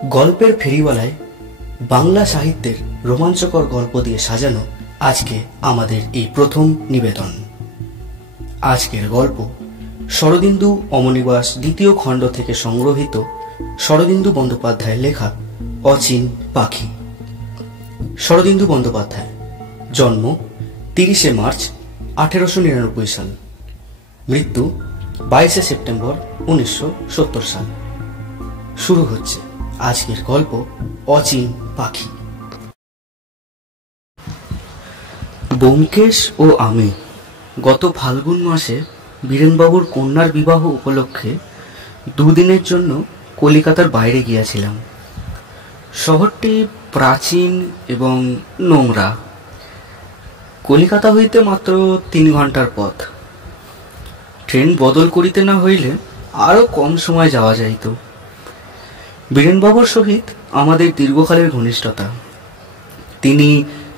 গল্পের ফেরিওয়ালায় বাংলা সাহিত্যের রোমাঞ্চকর গল্প দিয়ে সাজানো আজকে আমাদের এই প্রথম নিবেদন। আজকের গল্প শরদিন্দু অমনিবাস দ্বিতীয় খণ্ড থেকে সংগ্রহীত শরদিন্দু বন্দ্যোপাধ্যায়ের লেখা অচিন পাখি। শরদিন্দু বন্দ্যোপাধ্যায়, জন্ম 30শে মার্চ 1899 সাল, মৃত্যু 22শে সেপ্টেম্বর 1970 সাল। শুরু হচ্ছে আজকের গল্প অচিন পাখি। ব্যোমকেশ ও আমি গত ফাল্গুন মাসে বীরেনবাবুর কন্যার বিবাহ উপলক্ষে দুদিনের জন্য কলিকাতার বাইরে গিয়েছিলাম। শহরটি প্রাচীন এবং নোংরা। কলিকাতা হইতে মাত্র 3 ঘন্টার পথ। ট্রেন বদল করিতে না হইলে আরও কম সময় যাওয়া যাইত। বীরেনবাবুর সহিত আমাদের দীর্ঘকালের ঘনিষ্ঠতা। তিনি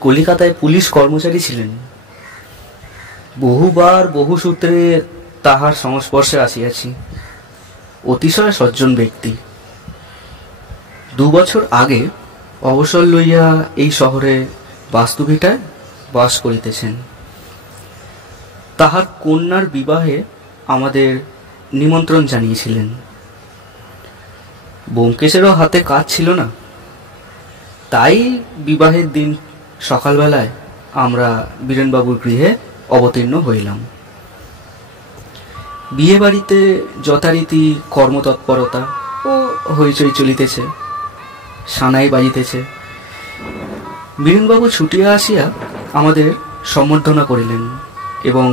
কলিকাতায় পুলিশ কর্মচারী ছিলেন। বহুবার বহু সূত্রে তাহার সংস্পর্শে আসিয়াছি। অতিশয় সজ্জন ব্যক্তি। 2 বছর আগে অবসর লইয়া এই শহরে বাস্তুভিটায় বাস করিতেছেন। তাহার কন্যার বিবাহে আমাদের নিমন্ত্রণ জানিয়েছিলেন। ব্যোমকেশেরও হাতে কাজ ছিল না, তাই বিবাহের দিন সকালবেলায় আমরা বীরেনবাবুর গৃহে অবতীর্ণ হইলাম। বিয়ে বাড়িতে যথারীতি কর্মতৎপরতা ও হইচই চলিতেছে, সানাই বাজিতেছে। বীরেনবাবু ছুটিয়া আসিয়া আমাদের সম্বর্ধনা করিলেন এবং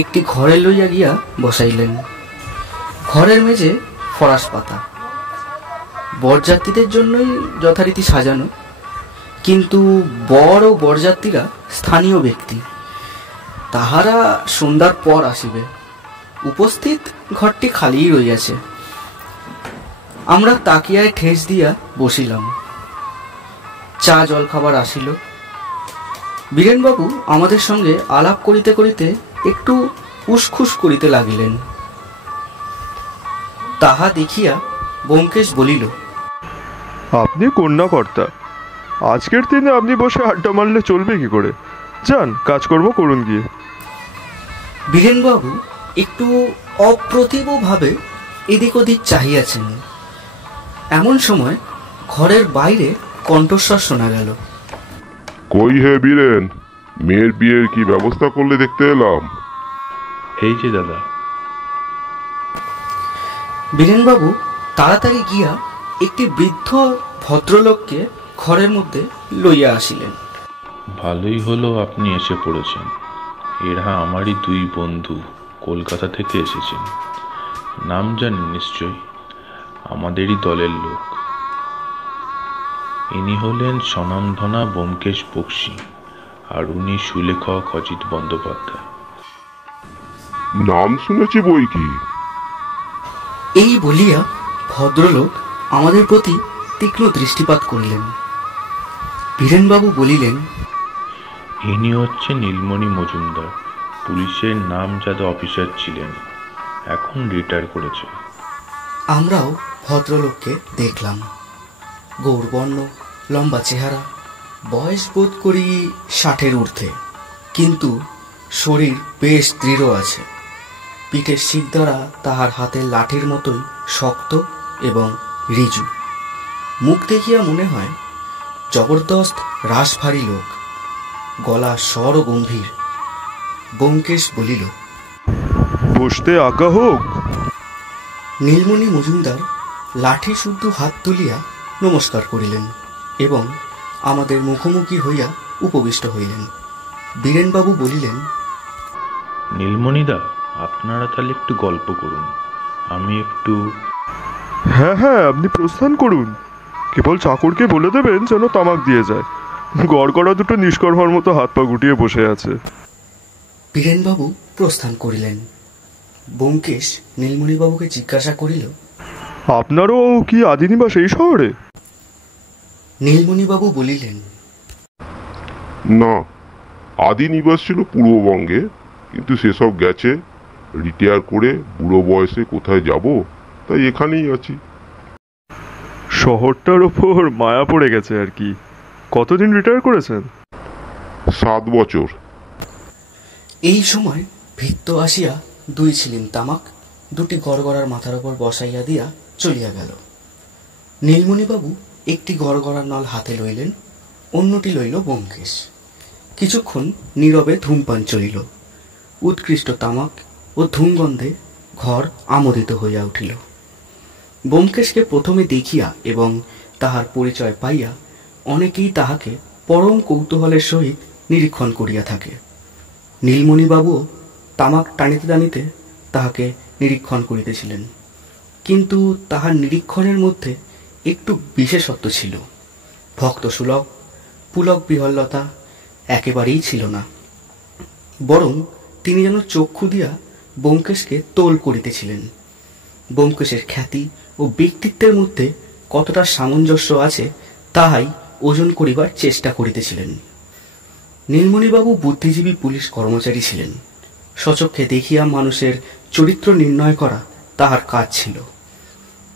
একটি ঘরে লইয়া গিয়া বসাইলেন। ঘরের মেঝে ফরাস পাতা, বরযাত্রীদের জন্যই যথারীতি সাজানো, কিন্তু বর ও বরযাত্রীরা স্থানীয় ব্যক্তি। তাহারা সন্ধ্যার পর আসিবে। উপস্থিত ঘরটি খালিই রইয়াছে। আমরা তাকিয়ায় ঠেস দিয়া বসিলাম। চা জল খাবার আসিল। বীরেনবাবু আমাদের সঙ্গে আলাপ করিতে করিতে একটু উসখুস করিতে লাগিলেন। তাহা দেখিয়া ব্যোমকেশ বলিল, আপনি কন্যাকর্তা, আজকের দিনে আপনি বসে আড্ডা মারলে চলবে কি করে? যান, কাজকর্ম করুন গিয়ে। বীরেনবাবু একটু অপ্রতিভভাবে এদিক ওদিক চাহিয়াছেন। এমন সময় ঘরের বাইরে কণ্ঠস্বর শোনা গেল। কই হে বীরেন, মেয়ের বিয়ের কি ব্যবস্থা করলে দেখতে এলাম। এই যে দাদা। বীরেনবাবু তাড়াতাড়ি গিয়া একটি বৃদ্ধ ভদ্রলোককে ঘরের মধ্যে লইয়া আসিলেন। ভালোই হলো আপনি এসে পড়েছেন। এরা আমারই 2 বন্ধু, কলকাতা থেকে এসেছেন। নাম জানেন নিশ্চয়ই, আমাদেরই দলের লোক। ইনি হলেন স্বনামধনা ব্যোমকেশ বক্সী, আর উনি সুলেখক অজিত বন্দ্যোপাধ্যায়। নাম শুনেছি বই কি। এই বলিয়া ভদ্রলোক আমাদের প্রতি তীক্ষ্ণ দৃষ্টিপাত করিলেন। বীরেনবাবু বলিলেন, ইনি হচ্ছে নীলমণি মজুমদার, পুলিশের নামজাদা অফিসার ছিলেন, এখন রিটায়ার করেছে। আমরাও ভদ্রলোককে দেখলাম। গৌরবর্ণ, লম্বা চেহারা, বয়স বোধ করি 60-এর ঊর্ধ্বে, কিন্তু শরীর বেশ দৃঢ় আছে। পিঠের শিরদাঁড়া তাহার হাতের লাঠির মতোই শক্ত এবং ঋজু। মুখ দেখিয়া মনে হয় জবরদস্ত রাশভারী লোক। গলা স্বর ও গম্ভীর। ব্যোমকেশ বলিল, বসতে আজ্ঞা হোক। নীলমণি মজুমদার লাঠি শুদ্ধ হাত তুলিয়া নমস্কার করিলেন এবং আমাদের মুখোমুখি হইয়া উপবিষ্ট হইলেন। বীরেনবাবু বলিলেন, নীলমণিদা, আপনারা তাহলে একটু গল্প করুন, আমি একটু। হ্যাঁ হ্যাঁ, আপনি প্রস্থান করুন। কেবল চাকরকে বলে দেবেন যেন তামাক দিয়ে যায়। গড়গড়া দুটো নিষ্কর্মার মতো হাত পা গুটিয়ে বসে আছে। বীরেনবাবু প্রস্থান করিলেন। ব্যোমকেশ নীলমণিবাবুকে জিজ্ঞাসা করিল, আপনারও কি আদিনিবাস এই শহরে? নীলমণিবাবু বলিলেন, না, আদি নিবাস ছিল পূর্ববঙ্গে, কিন্তু সেসব গেছে। রিটায়ার করে বুড়ো বয়সে কোথায় যাব, তাই এখানেই আছি। শহরটার ওপর মায়া পড়ে গেছে আর কি। কতদিন রিটায়ার করেছেন? 7 বছর। এই সময় ভৃত্য আসিয়া দুই ছিলিম তামাক দুটি গড়গড়ার মাথার ওপর বসাইয়া দিয়া চলিয়া গেল। নীলমণিবাবু একটি গড়গড়ার নল হাতে লইলেন, অন্যটি লইল ব্যোমকেশ। কিছুক্ষণ নীরবে ধূমপান চলিল। উৎকৃষ্ট তামাক ও ধূমগন্ধে ঘর আমোদিত হইয়া উঠিল। ব্যোমকেশকে প্রথমে দেখিয়া এবং তাহার পরিচয় পাইয়া অনেকেই তাহাকে পরম কৌতূহলের সহিত নিরীক্ষণ করিয়া থাকে। নীলমণিবাবুও তামাক টানিতে টানিতে তাহাকে নিরীক্ষণ করিতেছিলেন, কিন্তু তাহার নিরীক্ষণের মধ্যে একটু বিশেষত্ব ছিল। ভক্তসুলভ পুলক বিহ্বলতা একেবারেই ছিল না, বরং তিনি যেন চক্ষু দিয়া ব্যোমকেশকে তোল করিতেছিলেন। ব্যোমকেশের খ্যাতি ও ব্যক্তিত্বের মধ্যে কতটা সামঞ্জস্য আছে তাহাই ওজন করিবার চেষ্টা করিতেছিলেন। নীলমণিবাবু বুদ্ধিজীবী পুলিশ কর্মচারী ছিলেন। স্বচক্ষে দেখিয়া মানুষের চরিত্র নির্ণয় করা তাহার কাজ ছিল।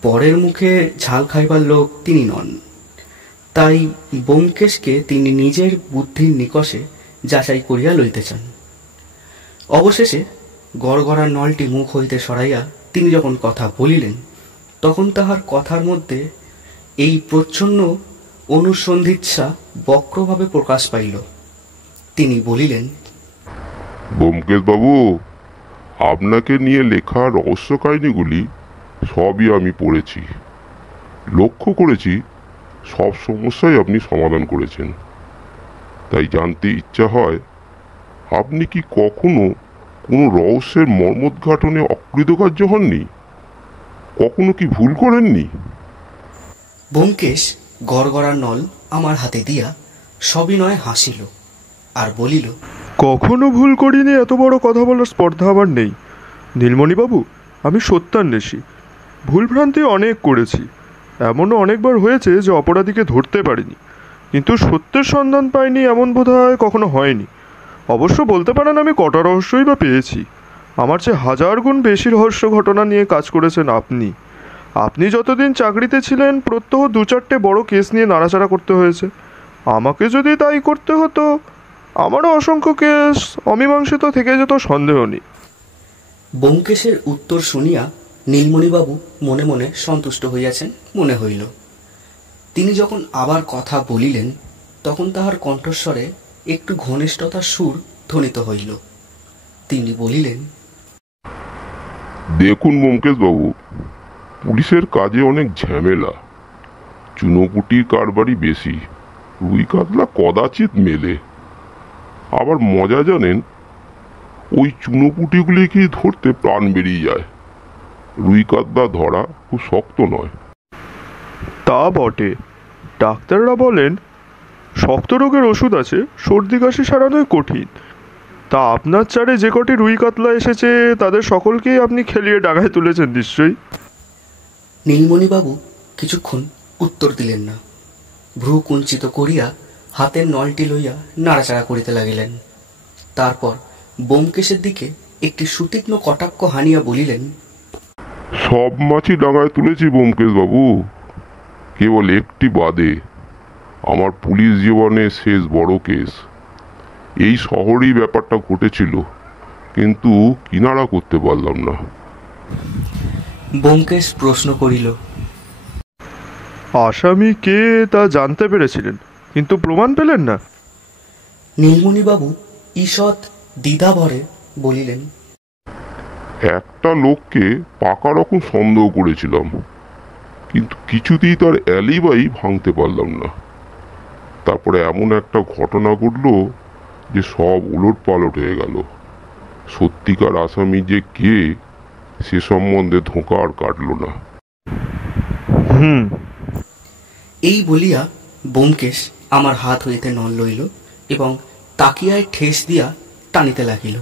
পরের মুখে ঝাল খাইবার লোক তিনি নন। তাই ব্যোমকেশকে তিনি নিজের বুদ্ধির নিকষে যাচাই করিয়া লইতে চান। অবশেষে গড়গড়ার নলটি মুখ হইতে সরাইয়া তিনি যখন কথা বলিলেন, তখন তাহার কথার মধ্যে এই প্রচ্ছন্ন অনুসন্ধিৎসা বক্রভাবে প্রকাশ পাইল। তিনি বলিলেন, ব্যোমকেশ বাবু, আপনাকে নিয়ে লেখা রহস্য কাহিনীগুলি সবই আমি পড়েছি। লক্ষ্য করেছি সব সমস্যাই আপনি সমাধান করেছেন। তাই জানতে ইচ্ছা হয়, আপনি কি কখনো কোনো রহস্যের মর্মোদ্ঘাটনে অকৃতকার্য হননি? কখনো কি ভুল করেননি? ব্যোমকেশ গড়গড়ার নল আমার হাতে দিয়া সবিনয়ে হাসিল আর বলিল, কখনো ভুল করিনি, এত বড় কথা বলার স্পর্ধা আমার নেই। নীলমণিবাবু, আমি সত্যান্বেষী। ভুলভ্রান্তি অনেক করেছি, এমনও অনেকবার হয়েছে যে অপরাধীকে ধরতে পারিনি, কিন্তু সত্যের সন্ধান পাইনি এমন বোধহয় কখনো হয়নি। অবশ্য বলতে পারেন আমি কটা রহস্যই বা পেয়েছি। আমার চেয়ে 1000 গুণ বেশি রহস্য ঘটনা নিয়ে কাজ করেছেন আপনি। আপনি যতদিন চাকরিতে ছিলেন প্রত্যহ 2-4টে বড় কেস নিয়ে নাড়াচাড়া করতে হয়েছে। আমাকে যদি তাই করতে হতো, আমারও অসংখ্য কেস অমীমাংসিত থেকে যেত, সন্দেহ নেই। ব্যোমকেশের উত্তর শুনিয়া নীলমণিবাবু মনে মনে সন্তুষ্ট হইয়াছেন মনে হইল। তিনি যখন আবার কথা বলিলেন, তখন তাহার কণ্ঠস্বরে একটু ঘনিষ্ঠতার সুর ধ্বনিত হইল। তিনি বলিলেন, দেখুন ব্যোমকেশ বাবু, পুলিশের কাজে অনেক ঝামেলা। চুনোপুটির কারবারই বেশি, রুই কাতলা কদাচিৎ মেলে। আবার মজা জানেন, ওই চুনোপুটিগুলিকে ধরতে প্রাণ বেরিয়ে যায়। রুই কাতলা ধরা খুব শক্ত নয়। তা বটে। ডাক্তাররা বলেন শক্ত রোগের ওষুধ আছে, সর্দি কাশি সারানোই কঠিন। তা আপনার চারে যে কটি রুই কাতলা এসেছে তাদের সকলকেই আপনি খেলিয়ে ডাঙায় তুলেছেন নিশ্চয়ই। নীলমণিবাবু কিছুক্ষণ উত্তর দিলেন না। ভ্রু কুঞ্চিত করিয়া হাতের নলটি লইয়া নাড়াচাড়া করিতে লাগিলেন। তারপর ব্যোমকেশের দিকে একটি সুতীক্ষ্ণ কটাক্ষ হানিয়া বলিলেন, সব মাছই ডাঙায় তুলেছি ব্যোমকেশ বাবু, কেবল একটি বাদে। আমার পুলিশ জীবনে শেষ বড় কেস। এই শহরেই ব্যাপারটা ঘটেছিল, কিন্তু কিনারা করতে পারলাম না। ব্যোমকেশ প্রশ্ন করিল, আসামি কে তা জানতে পেরেছিলেন, কিন্তু প্রমাণ পেলেন না? নীলমণিবাবু ঈষৎ দ্বিধাভরে বলিলেন, একটা লোককে পাকা রকম সন্দেহ করেছিলাম, কিন্তু কিছুতেই তার অ্যালিবাই ভাঙতে পারলাম না। তারপরে এমন একটা ঘটনা ঘটলো যে সব উলটপালট হয়ে গেল। সত্যিকার আসামি যে কে সে সম্বন্ধে ধোঁকা আর কাটল না। এই বলিয়া ব্যোমকেশ আমার হাত হইতে নল লইল এবং তাকিয়ায় ঠেস দিয়া টানিতে লাগিল।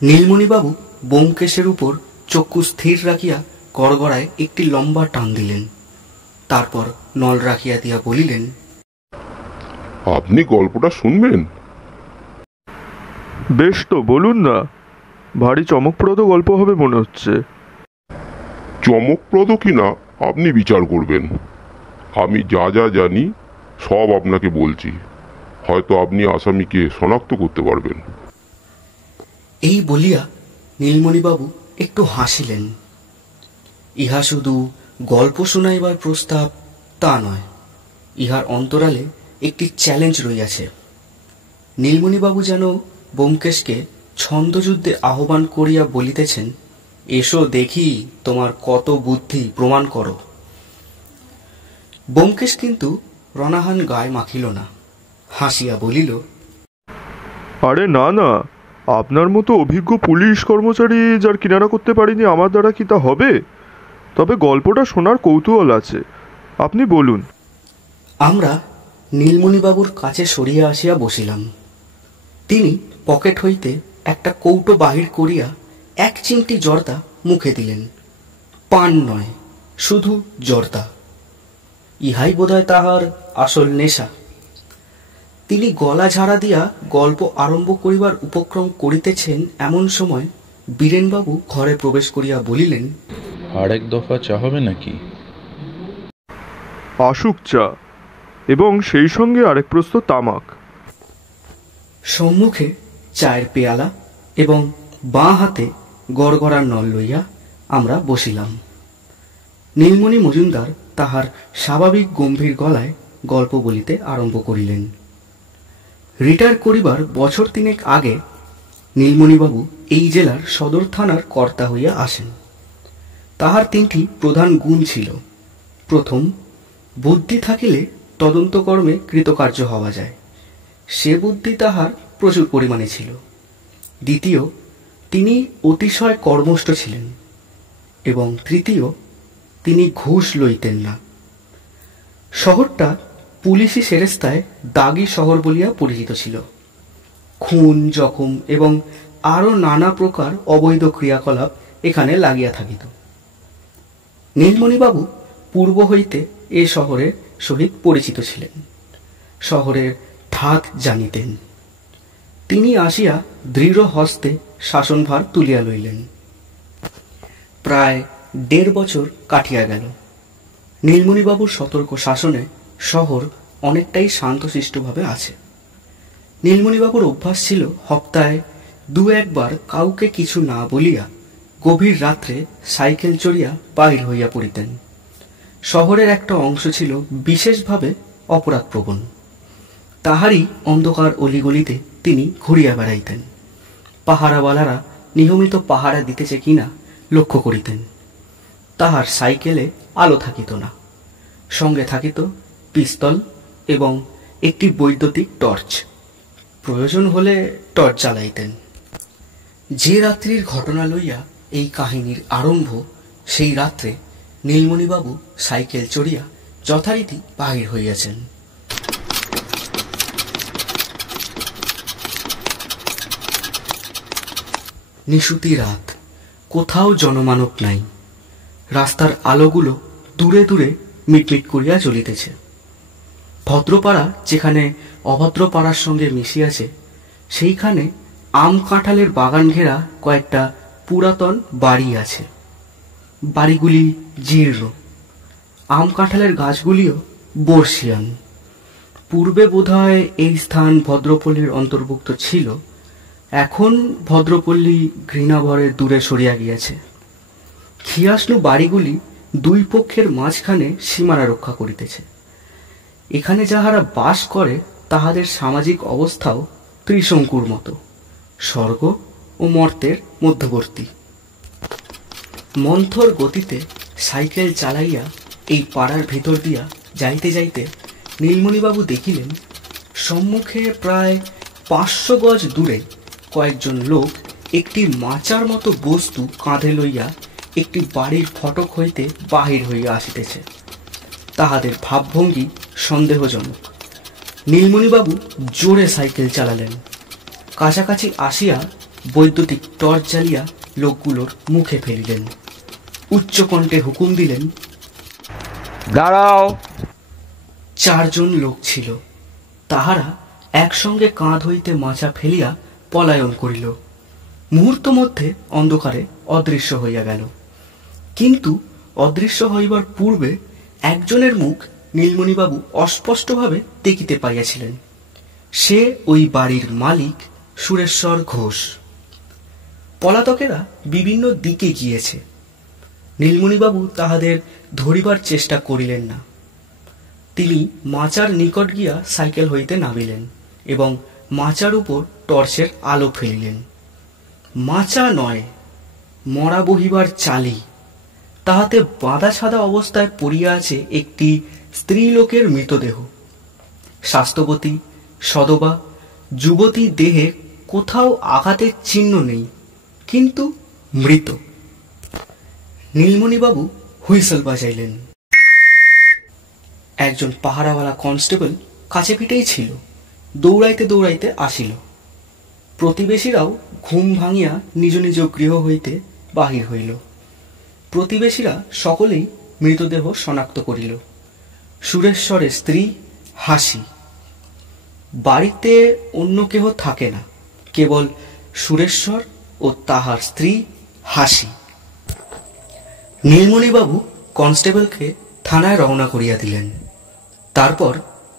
নীলমণিবাবু ব্যোমকেশের উপর চক্ষু স্থির রাখিয়া গড়গড়ায় একটি লম্বা টান দিলেন। তারপর নল রাখিয়া দিয়া বলিলেন, আপনি গল্পটা শুনবেন? বেশ তো, বলুন না। ভারী চমকপ্রদ গল্প হবে মনে হচ্ছে। চমকপ্রদ কিনা আপনি বিচার করবেন। আমি যা যা জানি সব আপনাকে বলছি, হয়তো আপনি আসামিকে শনাক্ত করতে পারবেন। এই বলিয়া নীলমণিবাবু একটু হাসিলেন। ইহা শুধু গল্প শোনাইবার প্রস্তাব তা নয়, ইহার অন্তরালে একটি চ্যালেঞ্জ রইয়াছে। নীলমণিবাবু যেন ব্যোমকেশকে ছন্দযুদ্ধে আহ্বান করিয়া বলিতেছেন, এসো দেখি তোমার কত বুদ্ধি প্রমাণ করো। ব্যোমকেশ কিন্তু রণাহান গায়ে মাখিল না, হাসিয়া বলিল, আরে না না, আপনার মতো অভিজ্ঞ পুলিশ কর্মচারী যার কিনারা করতে পারিনি আমার দ্বারা কি তা হবে? তবে গল্পটা শোনার কৌতূহল আছে, আপনি বলুন। আমরা নীলমণিবাবুর কাছে সরিয়া আসিয়া বসিলাম। তিনি পকেট হইতে একটা কৌটো বাহির করিয়া এক চিমটি জর্দা মুখে দিলেন। পান নয়, শুধু জর্দা। ইহাই বোধহয় তাহার আসল নেশা। তিনি গলা ঝাড়া দিয়া গল্প আরম্ভ করিবার উপক্রম করিতেছেন এমন সময় বীরেনবাবু ঘরে প্রবেশ করিয়া বলিলেন, আরেক দফা চা হবে নাকি? আসুক চা, এবং সেই সঙ্গে আরেক প্রস্ত তামাক। সম্মুখে চায়ের পেয়ালা এবং বাঁ হাতে গড়গড়ার নল লইয়া আমরা বসিলাম। নীলমণি মজুমদার তাহার স্বাভাবিক গম্ভীর গলায় গল্প বলিতে আরম্ভ করিলেন। রিটায়ার করিবার বছর তিনেক আগে নীলমণিবাবু এই জেলার সদর থানার কর্তা হইয়া আসেন। তাহার তিনটি প্রধান গুণ ছিল। প্রথম, বুদ্ধি থাকিলে তদন্তকর্মে কৃতকার্য হওয়া যায়, সে বুদ্ধি তাহার প্রচুর পরিমাণে ছিল। দ্বিতীয়, তিনি অতিশয় কর্মষ্ঠ ছিলেন। এবং তৃতীয়, তিনি ঘুষ লইতেন না। শহরটা পুলিশি সেরেস্তায় দাগি শহর বলিয়া পরিচিত ছিল। খুন, জখম এবং আরও নানা প্রকার অবৈধ ক্রিয়াকলাপ এখানে লাগিয়া থাকিত। নীলমণিবাবু পূর্ব হইতে এ শহরের সহিত পরিচিত ছিলেন, শহরের ধাত জানিতেন। তিনি আসিয়া দৃঢ় হস্তে শাসনভার তুলিয়া লইলেন। প্রায় ১.৫ বছর কাটিয়া গেল। নীলমণিবাবুর সতর্ক শাসনে শহর অনেকটাই শান্তশিষ্টভাবে আছে। নীলমণিবাবুর অভ্যাস ছিল সপ্তাহে ২-১ বার কাউকে কিছু না বলিয়া গভীর রাত্রে সাইকেল চড়িয়া বাহির হইয়া পড়িতেন। শহরের একটা অংশ ছিল বিশেষভাবে অপরাধপ্রবণ। তাহারই অন্ধকার অলিগলিতে তিনি ঘুরিয়া বেড়াইতেন। পাহারাওয়ালারা নিয়মিত পাহারা দিতেছে কিনা লক্ষ্য করিতেন। তাহার সাইকেলে আলো থাকিত না, সঙ্গে থাকিত পিস্তল এবং একটি বৈদ্যুতিক টর্চ। প্রয়োজন হলে টর্চ জ্বালাইতেন। যে রাত্রির ঘটনা লইয়া এই কাহিনীর আরম্ভ, সেই রাত্রে নীলমণিবাবু সাইকেল চড়িয়া যথারীতি বাহির হইয়াছেন। নিশুতি রাত, কোথাও জনমানব নাই। রাস্তার আলোগুলো দূরে দূরে মিটমিট করিয়া জ্বলিতেছে। ভদ্রপাড়া যেখানে অভদ্রপাড়ার সঙ্গে মিশিয়াছে, সেইখানে আম কাঁঠালের বাগান ঘেরা কয়েকটা পুরাতন বাড়ি আছে। বাড়িগুলি জীর্ণ, আম কাঁঠালের গাছগুলিও বর্ষিয়ান। পূর্বে বোধহয় এই স্থান ভদ্রপল্লীর অন্তর্ভুক্ত ছিল, এখন ভদ্রপল্লী ঘৃণাভরে দূরে সরিয়া গিয়াছে। খিয়াসনু বাড়িগুলি দুই পক্ষের মাঝখানে সীমানা রক্ষা করিতেছে। এখানে যাহারা বাস করে তাহাদের সামাজিক অবস্থাও ত্রিশঙ্কুর মতো, স্বর্গ ও মর্তের মধ্যবর্তী। মন্থর গতিতে সাইকেল চালাইয়া এই পাড়ার ভিতর দিয়া যাইতে যাইতে নীলমণিবাবু দেখিলেন, সম্মুখে প্রায় ৫০০ গজ দূরে কয়েকজন লোক একটি মাচার মতো বস্তু কাঁধে লইয়া একটি বাড়ির ফটক হইতে বাহির হইয়া আসিতেছে। তাহাদের ভাবভঙ্গি সন্দেহজনক। নীলমণিবাবু জোরে সাইকেল চালালেন। কাছাকাছি আসিয়া বৈদ্যুতিক টর্চ জ্বালিয়া লোকগুলোর মুখে ফেলিলেন। উচ্চকণ্ঠে হুকুম দিলেন, দাঁড়াও। ৪ জন লোক ছিল। তাহারা একসঙ্গে কাঁধ হইতে মাচা ফেলিয়া পলায়ন করিল। মুহূর্ত মধ্যে অন্ধকারে অদৃশ্য হইয়া গেল। কিন্তু অদৃশ্য হইবার পূর্বে একজনের মুখ নীলমণিবাবু অস্পষ্টভাবে দেখিতে পাইয়াছিলেন। সে ওই বাড়ির মালিক সুরেশ্বর ঘোষ। পলাতকেরা বিভিন্ন দিকে গিয়েছে। নীলমণিবাবু তাহাদের ধরিবার চেষ্টা করিলেন না। তিনি মাচার নিকট গিয়া সাইকেল হইতে নামিলেন এবং মাচার উপর টর্চের আলো ফেলিলেন। মাচা নয়, মরা বহিবার চালি। তাহাতে বাঁধা ছাদা অবস্থায় পড়িয়া আছে একটি স্ত্রীলোকের মৃতদেহ। স্বাস্থ্যবতী সদবা যুবতী দেহে কোথাও আঘাতের চিহ্ন নেই, কিন্তু মৃত। নীলমণিবাবু হুইসেল বাজাইলেন। একজন পাহারাওয়ালা কনস্টেবল কাছে পিঠেই ছিল, দৌড়াইতে দৌড়াইতে আসিল। প্রতিবেশীরাও ঘুম ভাঙিয়া নিজ নিজ গৃহ হইতে বাহির হইল। প্রতিবেশীরা সকলেই মৃতদেহ শনাক্ত করিল। সুরেশ্বরের স্ত্রী হাসি। বাড়িতে অন্য কেহ থাকে না, কেবল সুরেশ্বর ও তাহার স্ত্রী হাসি। নীলমণিবাবু কনস্টেবলকে থানায় রওনা করিয়া দিলেন। তারপর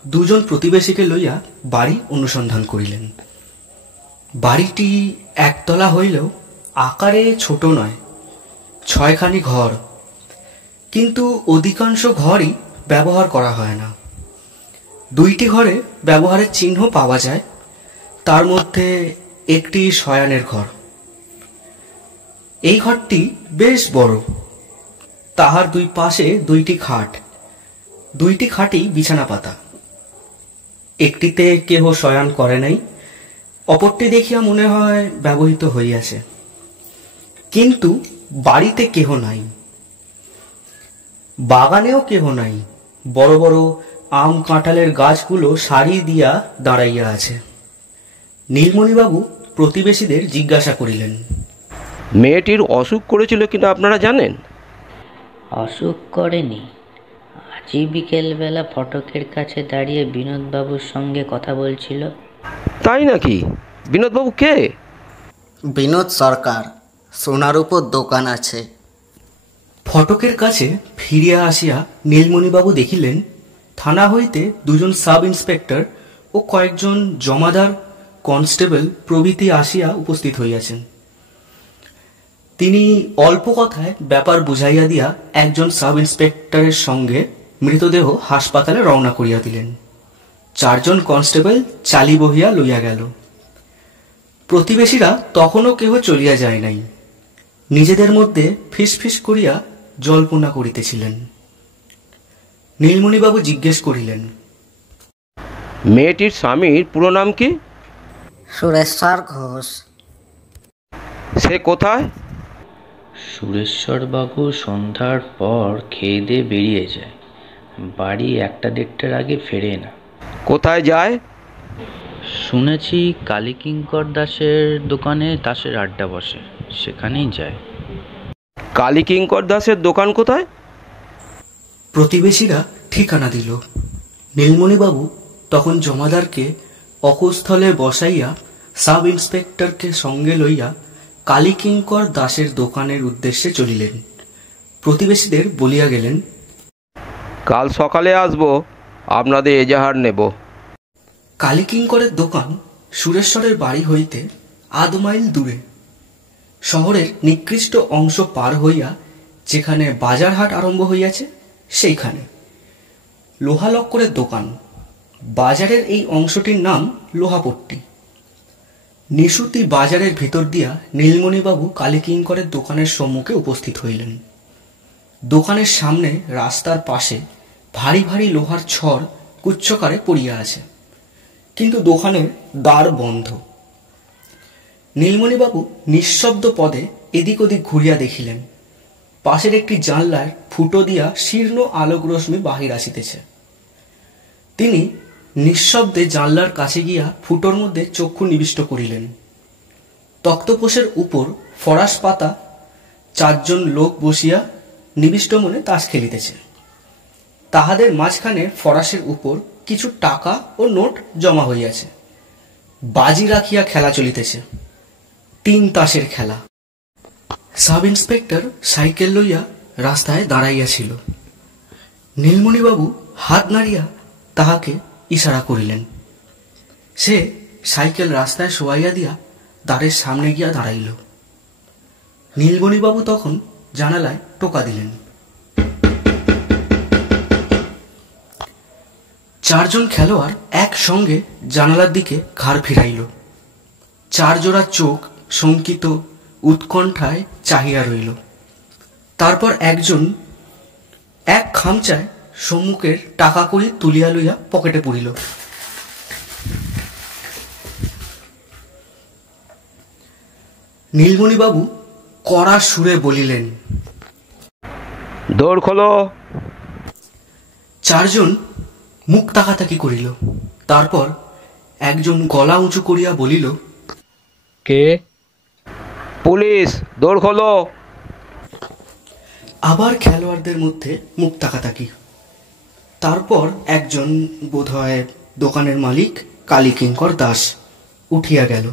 দুজন প্রতিবেশীকে লইয়া বাড়ি অনুসন্ধান করিলেন। বাড়িটি একতলা হইলেও আকারে ছোট নয়, 6খানি ঘর, কিন্তু অধিকাংশ ঘরই ব্যবহার করা হয় না। 2টি ঘরে ব্যবহারের চিহ্ন পাওয়া যায়, তার মধ্যে একটি শয়ানের ঘর। এই ঘরটি বেশ বড়। তাহার 2 পাশে 2টি খাট, 2টি খাটই বিছানা পাতা। একটিতে কেহ শয়ান করে নাই, অপরটি দেখিয়া মনে হয় ব্যবহৃত হইয়াছে। কিন্তু বাড়িতে কেহ নাই, বাগানেও কেহ নাই। বড় বড় আম কাঁঠালের গাছগুলো সারি দিয়া দাঁড়াইয়া আছে। নীলমণিবাবু প্রতিবেশীদের জিজ্ঞাসা করিলেন, মেয়েটির অসুখ করেছিল কিনা আপনারা জানেন? অসুখ করেনি। আজই বিকেলবেলা ফটকের কাছে দাঁড়িয়ে বিনোদবাবুর সঙ্গে কথা বলছিল। তাই নাকি? বিনোদবাবু কে? বিনোদ সরকার, সোনার উপর দোকান আছে। ফটকের কাছে ফিরিয়া আসিয়া নীলমণিবাবু দেখিলেন থানা হইতে 2জন সাব ইন্সপেক্টর ও কয়েকজন জমাদার কনস্টেবল প্রভৃতি আসিয়া উপস্থিত হইয়াছেন। তিনি অল্প কথায় ব্যাপার বুঝাইয়া দিয়া একজন সাব ইন্সপেক্টরের সঙ্গে মৃতদেহ হাসপাতালে রওনা করিয়া দিলেন। 4 জন কনস্টেবল চালি বহিয়া লইয়া গেল। প্রতিবেশীরা তখনও কেহ চলিয়া যায় নাই, নিজেদের মধ্যে ফিসফিস করিয়া জল্পনা করিতেছিলেন। নীলমণিবাবু জিজ্ঞেস করিলেন, মেয়েটির স্বামীর পুরো নাম কি? সুরেশ্বর ঘোষ। সে কোথায়? সুরেশ্বরবাবু সন্ধ্যার পর খেয়ে দিয়ে বেরিয়ে যায়, বাড়ি 1টা-1.5টার আগে ফেরে না। কোথায় যায়? শুনেছি কালীকিঙ্কর দাসের দোকানে তাসের আড্ডা বসে, সেখানেই যায়। কালীকিঙ্কর দাসের দোকান কোথায়? প্রতিবেশীরা ঠিকানা দিল। নীলমণিবাবু তখন জমাদারকে অকুস্থলে বসাইয়া সাব ইন্সপেক্টরকে সঙ্গে লইয়া কালীকিঙ্কর দাসের দোকানের উদ্দেশ্যে চলিলেন। প্রতিবেশীদের বলিয়া গেলেন, কাল সকালে আসবো, আপনাদের এজাহার নেব। কালীকিঙ্করের দোকান সুরেশ্বরের বাড়ি হইতে 1/2 মাইল দূরে। শহরের নিকৃষ্ট অংশ পার হইয়া যেখানে বাজার হাট আরম্ভ হইয়াছে সেইখানে। লোহা লক্করের দোকান। বাজারের এই অংশটির নাম লোহাপট্টি। নিশুতি বাজারের ভিতর দিয়া নীলমণিবাবু কালীকিঙ্করের দোকানের সম্মুখে উপস্থিত হইলেন। দোকানের সামনে রাস্তার পাশে ভারী ভারী লোহার ছড় গুচ্ছকারে পড়িয়া আছে, কিন্তু দোকানের দ্বার বন্ধ। নীলমণিবাবু নিঃশব্দ পদে এদিক ওদিক ঘুরিয়া দেখিলেন পাশের একটি জানলার ফুটো দিয়া শীর্ণ আলোক রশ্মি বাহির আসিতেছে। তিনি নিঃশব্দে জানলার কাছে গিয়া ফুটোর মধ্যে চক্ষু নিবিষ্ট করিলেন। তক্তপোষের উপর ফরাস পাতা 4 জন লোক বসিয়া নিবিষ্ট মনে তাস খেলিতেছে। তাহাদের মাঝখানে ফরাসের উপর কিছু টাকা ও নোট জমা হইয়াছে। বাজি রাখিয়া খেলা চলিতেছে, 3 তাসের খেলা। সাব ইন্সপেক্টর সাইকেল লইয়া রাস্তায় দাঁড়াইয়াছিল। নীলমণিবাবু হাত নাড়িয়া তাহাকে ইশারা করিলেন। সে সাইকেল রাস্তায় শোয়াইয়া দিয়া দ্বারের সামনে গিয়া দাঁড়াইল। নীলমণিবাবু তখন জানালায় টোকা দিলেন। 4 জন খেলোয়াড় একসঙ্গে জানালার দিকে ঘাড় ফিরাইল। 4 জোড়া চোখ শঙ্কিত উৎকণ্ঠায় চাহিয়া রইল। তারপর একজন এক খামচায় সম্মুখের টাকা কড়ি তুলিয়া লইয়া পকেটে পুরিল। নীলমণিবাবু কড়া সুরে বলিলেন, দৌড় খোলো। 4 জন মুখ তাকাতাকি করিল। তারপর একজন গলা উঁচু করিয়া বলিল, কে? পুলিশ, দৌড় খোলো। আবার খেলোয়াড়দের মধ্যে মুখ তাকাতাকি। তারপর একজন, বোধহয় দোকানের মালিক কালীকিঙ্কর দাস, উঠিয়া গেল।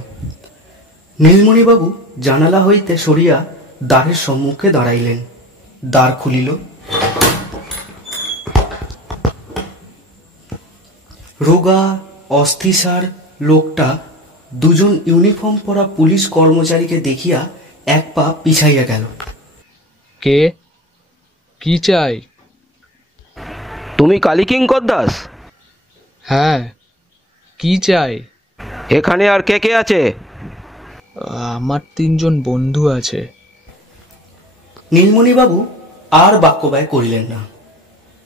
নীলমণিবাবু জানালা হইতে সরিয়া দ্বারের সম্মুখে দাঁড়াইলেন। দ্বার খুলিল। রোগা অস্থিসার লোকটা 2 জন ইউনিফর্ম পরা পুলিশ কর্মচারীকে দেখিয়া এক পা পিছাইয়া গেল। কে? কি চাই? তুমি কালীকিঙ্কর দাস? হ্যাঁ, কি চাই? এখানে আর কে কে আছে? আমার 3 জন বন্ধু আছে। নীলমণিবাবু আর বাক্য ব্যয় করিলেন না।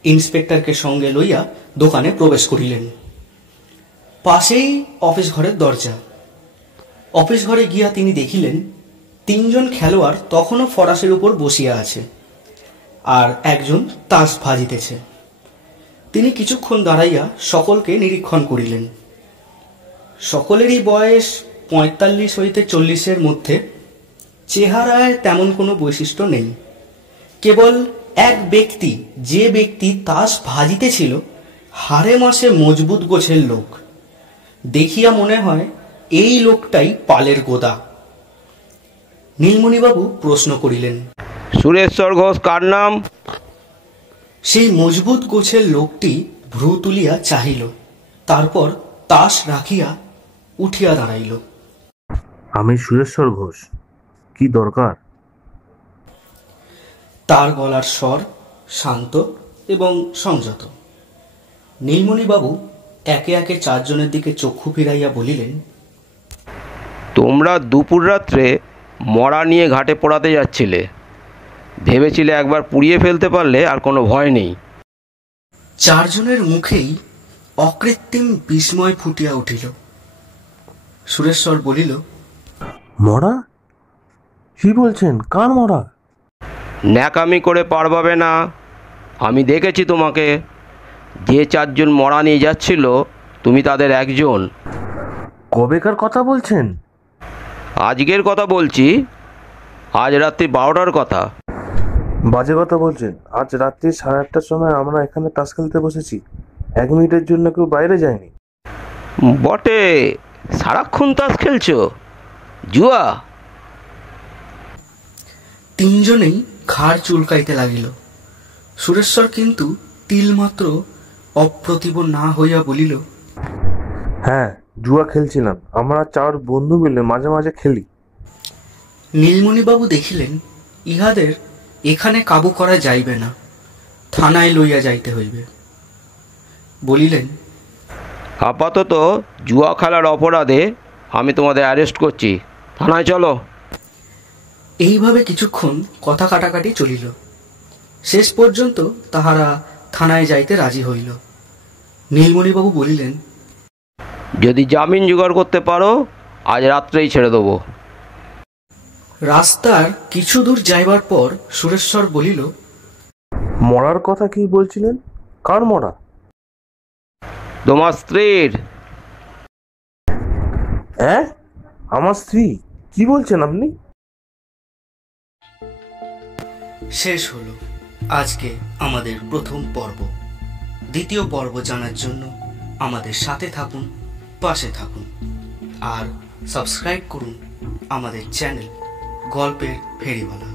ইন্সপেক্টরকে সঙ্গে লইয়া দোকানে প্রবেশ করিলেন। পাশেই অফিস ঘরের দরজা। অফিস ঘরে গিয়া তিনি দেখিলেন 3 জন খেলোয়াড় তখনও ফরাসের উপর বসিয়া আছে, আর একজন তাস ভাজিতেছে। তিনি কিছুক্ষণ দাঁড়াইয়া সকলকে নিরীক্ষণ করিলেন। সকলেরই বয়স 45 হইতে 40-এর মধ্যে। চেহারায় তেমন কোনো বৈশিষ্ট্য নেই। কেবল এক ব্যক্তি, যে ব্যক্তি তাস ভাজিতেছিল, হাড়ে মাসে মজবুত গোছের লোক। দেখিয়া মনে হয় এই লোকটাই পালের গোদা। নীলমণিবাবু প্রশ্ন করিলেন, সুরেশ্বর ঘোষ কার নাম? সেই মজবুত গোছের লোকটি ভ্রু তুলিয়া চাহিল। তারপর তাস রাখিয়া উঠিয়া দাঁড়াইল। আমি সুরেশ্বর ঘোষ, কি দরকার? তার গলার স্বর শান্ত এবং সংযত। নীলমণিবাবু একে একে 4 জনের দিকে চক্ষু ফিরাইয়া বলিলেন, তোমরা দুপুর রাত্রে মরা নিয়ে ঘাটে পোড়াতে যাচ্ছিলে। ভেবেছিলে একবার পুড়িয়ে ফেলতে পারলে আর কোনো ভয় নেই। 4 জনের মুখেই অকৃত্রিম বিস্ময় ফুটিয়া উঠিল। সুরেশ্বর বলিল, মরা? কি বলছেন? কার মরা? ন্যাকামি করে পারবাবে না। আমি দেখেছি তোমাকে। যে 4 জন মরা নিয়ে যাচ্ছিল, তুমি তাদের একজন। কবেকার কথা বলছেন? আজকের কথা বলছি, আজ রাত্রি 12টার কথা। বাজে কথা বলছেন। আজ রাত্রি 8:30টার সময় আমরা এখানে তাস খেলতে বসেছি। 1 মিনিটের জন্য কেউ বাইরে যায়নি। বটে, সারাক্ষণ তাস খেলছো? জুয়া? 3 জনেই ঘাড় চুলকাইতে লাগিল। সুরেশ্বর কিন্তু তিলমাত্র অপ্রতিভ না হইয়া বলিল, হ্যাঁ, জুয়া খেলছিলাম। আমরা 4 বন্ধু মিলে মাঝে মাঝে খেলি। নীলমণিবাবু দেখিলেন ইহাদের এখানে কাবু করা যাইবে না, থানায় লইয়া যাইতে হইবে। বলিলেন, আপাতত জুয়া খেলার অপরাধে আমি তোমাদের অ্যারেস্ট করছি। থানায় চলো। এইভাবে কিছুক্ষণ কথা কাটাকাটি চলিল। শেষ পর্যন্ত তাহারা থানায় যাইতে রাজি হইল। নীলমণিবাবু বলিলেন, যদি জামিন জোগাড় করতে পারো, আজ রাত্রেই ছেড়ে দেবো। রাস্তার কিছু দূর যাইবার পর সুরেশ্বর বলিল, মরার কথা কি বলছিলেন? কার মরা? তোমার স্ত্রীর। হ্যাঁ, আমার স্ত্রী? কি বলছেন আপনি? শেষ হলো আজকে আমাদের প্রথম পর্ব। দ্বিতীয় পর্ব জানার জন্য আমাদের সাথে থাকুন, পাশে থাকুন, আর সাবস্ক্রাইব করুন আমাদের চ্যানেল গল্পের ফেরিওয়ালা।